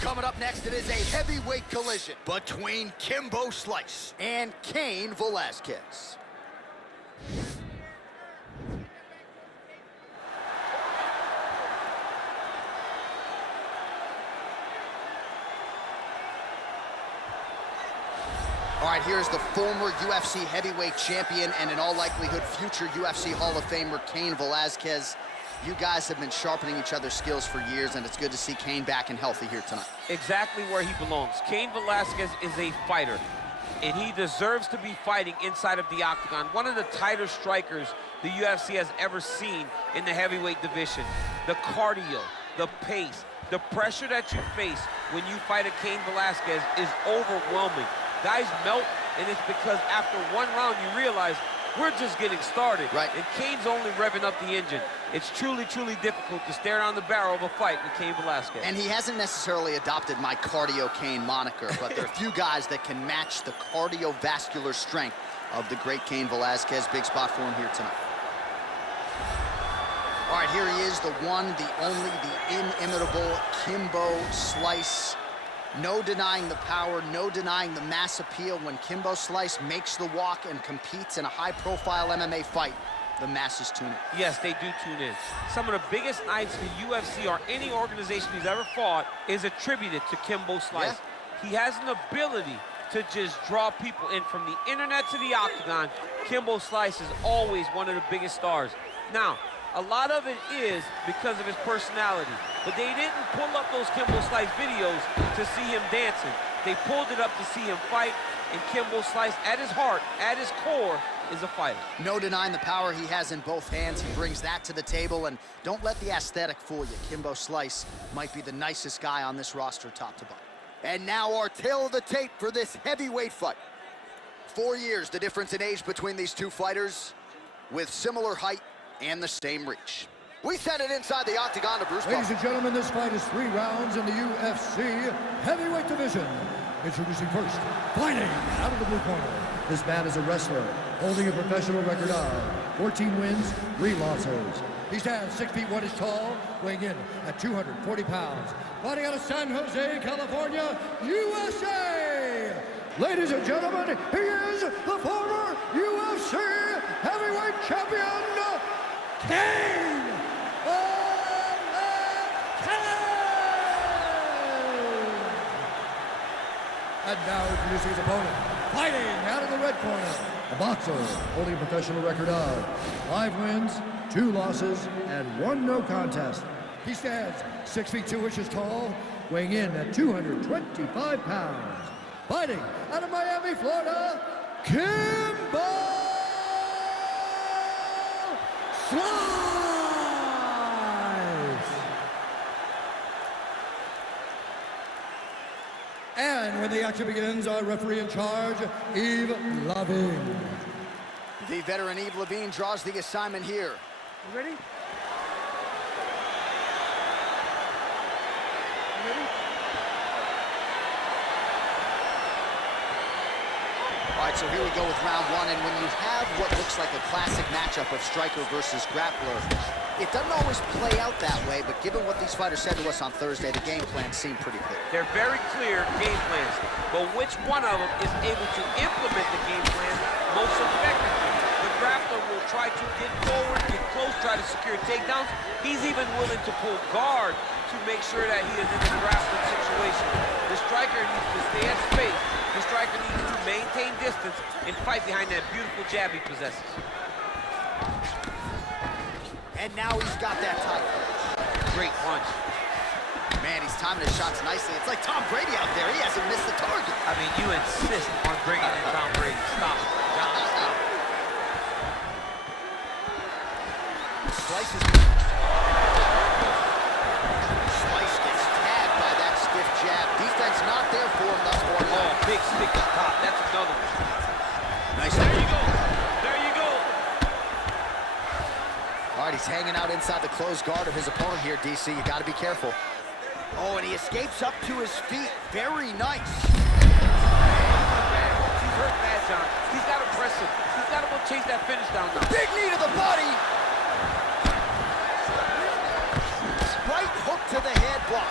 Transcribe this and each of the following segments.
Coming up next, it is a heavyweight collision between Kimbo Slice and Cain Velasquez. All right, here's the former UFC heavyweight champion and in all likelihood future UFC Hall of Famer Cain Velasquez. You guys have been sharpening each other's skills for years, and it's good to see Cain back and healthy here tonight. Exactly where he belongs. Cain Velasquez is a fighter, and he deserves to be fighting inside of the octagon. One of the tighter strikers the UFC has ever seen in the heavyweight division. The cardio, the pace, the pressure that you face when you fight a Cain Velasquez is overwhelming. Guys melt, and it's because after one round you realize we're just getting started. Right. And Cain's only revving up the engine. It's truly, truly difficult to stare down the barrel of a fight with Cain Velasquez. And he hasn't necessarily adopted my Cardio Cain moniker, but there are few guys that can match the cardiovascular strength of the great Cain Velasquez. Big spot for him here tonight. All right, here he is, the one, the only, the inimitable Kimbo Slice. No denying the power, no denying the mass appeal. When Kimbo Slice makes the walk and competes in a high-profile MMA fight, the masses tune in. Yes, they do tune in. Some of the biggest nights the UFC or any organization he's ever fought is attributed to Kimbo Slice. Yeah. He has an ability to just draw people in from the internet to the octagon. Kimbo Slice is always one of the biggest stars. Now, a lot of it is because of his personality, but they didn't pull up those Kimbo Slice videos to see him dancing. They pulled it up to see him fight, and Kimbo Slice, at his heart, at his core, is a fighter. No denying the power he has in both hands. He brings that to the table, and don't let the aesthetic fool you. Kimbo Slice might be the nicest guy on this roster, top to bottom. And now our tale of the tape for this heavyweight fight. 4 years, the difference in age between these two fighters, with similar height and the same reach. We send it inside the octagon to Bruce. Ladies and gentlemen, this fight is 3 rounds in the UFC heavyweight division. Introducing first, fighting out of the blue corner. This man is a wrestler, holding a professional record of 14 wins, 3 losses. He stands 6 feet 1 inch tall, weighing in at 240 pounds. Fighting out of San Jose, California, USA. Ladies and gentlemen, he is the former UFC heavyweight champion, Cain Velasquez! And now introducing his opponent, fighting out of the red corner, a boxer holding a professional record of 5 wins, 2 losses, and 1 no contest. He stands 6 feet 2 inches tall, weighing in at 225 pounds. Fighting out of Miami, Florida, Kimbo Slice! And when the action begins, our referee in charge, Yves Lavigne. The veteran Yves Lavigne draws the assignment here. You ready? All right, so here we go with round 1, and when you have what looks like a classic matchup of striker versus grappler, it doesn't always play out that way, but given what these fighters said to us on Thursday, the game plans seem pretty clear. They're very clear game plans, but which one of them is able to implement the game plan most effectively? The grappler will try to get forward, get close, try to secure takedowns. He's even willing to pull guard to make sure that he is in a grappling situation. The striker needs to stay at space. The striker needs to maintain distance and fight behind that beautiful jab he possesses. And now he's got that tight. Great punch. Man, he's timing his shots nicely. It's like Tom Brady out there. He hasn't missed the target. I mean, you insist on bringing in Tom Brady. Stop. John, stop. Slice gets tagged by that stiff jab. Defense not there for him thus far. Oh, big stick up top. That's another one. Nice. There you go. There you go. All right, he's hanging out inside the closed guard of his opponent here, DC. You got to be careful. Oh, and he escapes up to his feet. Very nice. He's hurt bad, John. He's got to press him. He's got to go chase that finish down now. Big knee to the body. Right hook to the head block.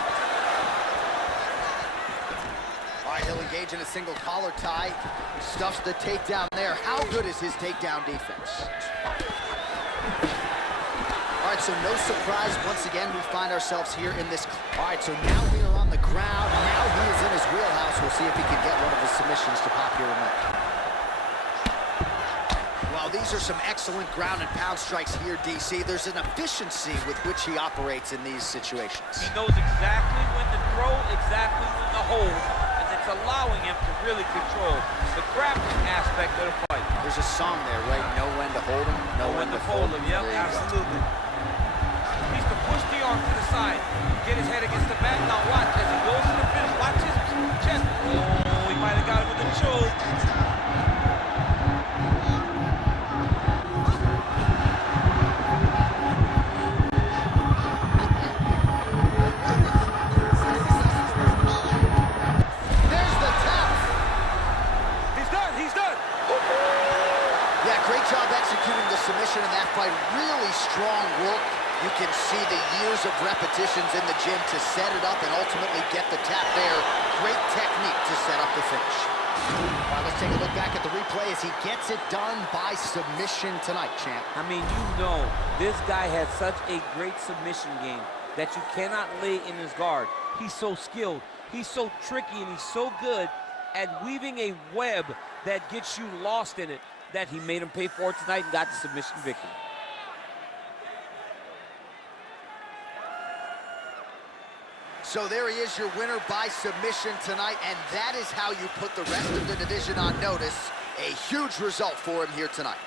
engage in a single collar tie. Stuffs the takedown there. How good is his takedown defense? All right, so no surprise. Once again, we find ourselves here in this. All right, so now we are on the ground. Now he is in his wheelhouse. We'll see if he can get one of his submissions to pop here tonight. Well, these are some excellent ground and pound strikes here, DC. There's an efficiency with which he operates in these situations. He knows exactly when to throw, exactly when to hold, and it's allowing him to really control the grappling aspect of the fight. There's a song there, right? Know when to hold him, know when to fold him. Yep, absolutely. Needs to push the arm to the side, get his head against the mat. Now watch as he goes to the finish. Watch his chest. Oh, he might have got him with the choke. Great job executing the submission in that fight. Really strong work. You can see the years of repetitions in the gym to set it up and ultimately get the tap there. Great technique to set up the finish. All right, let's take a look back at the replay as he gets it done by submission tonight, champ. I mean, you know, this guy has such a great submission game that you cannot lay in his guard. He's so skilled. He's so tricky, and he's so good at weaving a web that gets you lost in it, that he made him pay for it tonight and got the submission victory. So there he is, your winner by submission tonight, and that is how you put the rest of the division on notice. A huge result for him here tonight.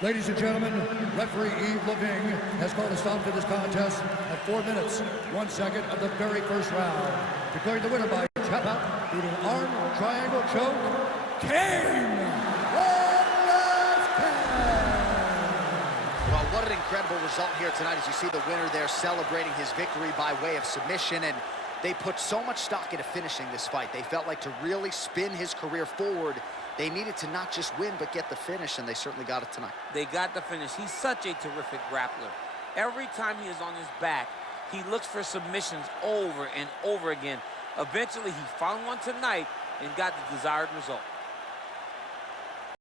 Ladies and gentlemen, referee Yves Leving has called a stop to this contest at 4 minutes, 1 second of the very first round. Declaring the winner by tap out due to an arm triangle choke, King! Well, what an incredible result here tonight as you see the winner there celebrating his victory by way of submission, and they put so much stock into finishing this fight. They felt like to really spin his career forward, they needed to not just win but get the finish, and they certainly got it tonight. They got the finish. He's such a terrific grappler. Every time he is on his back, he looks for submissions over and over again. Eventually, he found one tonight and got the desired result.